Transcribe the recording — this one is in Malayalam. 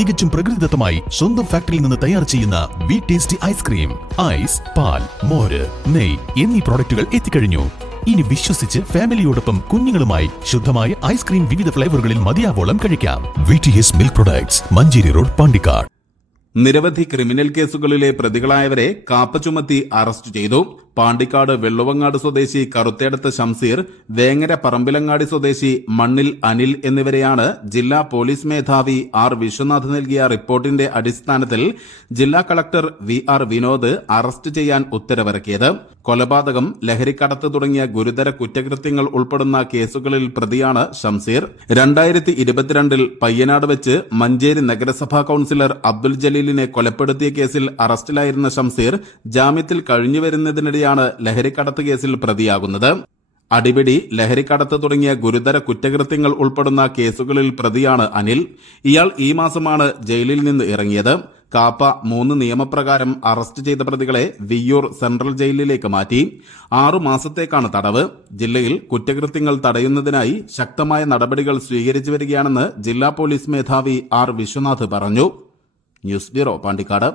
തികച്ചും പ്രകൃതിദത്തമായി സ്വന്തം ഫാക്ടറിയിൽ നിന്ന് തയ്യാർ ചെയ്യുന്ന വി ടേസ്റ്റി ഐസ്ക്രീം ഐസ് പാൽ മോര് നെയ് എന്നീ പ്രോഡക്റ്റുകൾ എത്തിക്കഴിഞ്ഞു. ഇനി വിശ്വസിച്ച് ഫാമിലിയോടൊപ്പം കുഞ്ഞുങ്ങളുമായി ശുദ്ധമായ ഐസ്ക്രീം വിവിധ ഫ്ലേവറുകളിൽ മതിയാവോളം കഴിക്കാം. V T S milk products Manjeri road Pandikkad. നിരവധി ക്രിമിനൽ കേസുകളിലെ പ്രതികളായവരെ കാപ്പ ചുമത്തി അറസ്റ്റ് ചെയ്തു. പാണ്ടിക്കാട് വെള്ളുവങ്ങാട് സ്വദേശി കറുത്തേടത്ത് ഷംസീർ വേങ്ങര പറമ്പിലങ്ങാടി സ്വദേശി മണ്ണിൽ അനിൽ എന്നിവരെയാണ് ജില്ലാ പോലീസ് മേധാവി ആർ വിശ്വനാഥ് നൽകിയ റിപ്പോർട്ടിന്റെ അടിസ്ഥാനത്തിൽ ജില്ലാ collector V R Vinod arrest ചെയ്യാൻ ഉത്തരവിറക്കിയത്. കൊലപാതകം ലഹരിക്കടത്ത് തുടങ്ങിയ ഗുരുതര കുറ്റകൃത്യങ്ങൾ ഉൾപ്പെടുന്ന കേസുകളിൽ പ്രതിയാണ് ഷംസീർ. രണ്ടായിരത്തി ഇരുപത്തിരണ്ടിൽ പയ്യനാട് വെച്ച് മഞ്ചേരി നഗരസഭാ കൌൺസിലർ അബ്ദുൽ ജലീലിനെ കൊലപ്പെടുത്തിയ കേസിൽ അറസ്റ്റിലായിരുന്ന ഷംസീർ ജാമ്യത്തിൽ കഴിഞ്ഞുവരുന്നതിനിടെയാണ് ലഹരിക്കടത്ത് കേസിൽ പ്രതിയാകുന്നത്. അടിപിടി ലഹരിക്കടത്ത് തുടങ്ങിയ ഗുരുതര കുറ്റകൃത്യങ്ങൾ ഉൾപ്പെടുന്ന കേസുകളിൽ പ്രതിയാണ് അനിൽ. ഇയാൾ ഈ മാസമാണ് ജയിലിൽ നിന്ന് ഇറങ്ങിയത്. കാപ്പ മൂന്ന് നിയമപ്രകാരം അറസ്റ്റ് ചെയ്ത പ്രതികളെ വിയ്യൂർ സെൻട്രൽ ജയിലിലേക്ക് മാറ്റി. ആറു മാസത്തേക്കാണ് തടവ്. ജില്ലയിൽ കുറ്റകൃത്യങ്ങൾ തടയുന്നതിനായി ശക്തമായ നടപടികൾ സ്വീകരിച്ചു വരികയാണെന്ന് ജില്ലാ പോലീസ് മേധാവി ആർ വിശ്വനാഥ് പറഞ്ഞു. News bureau Pandikkad.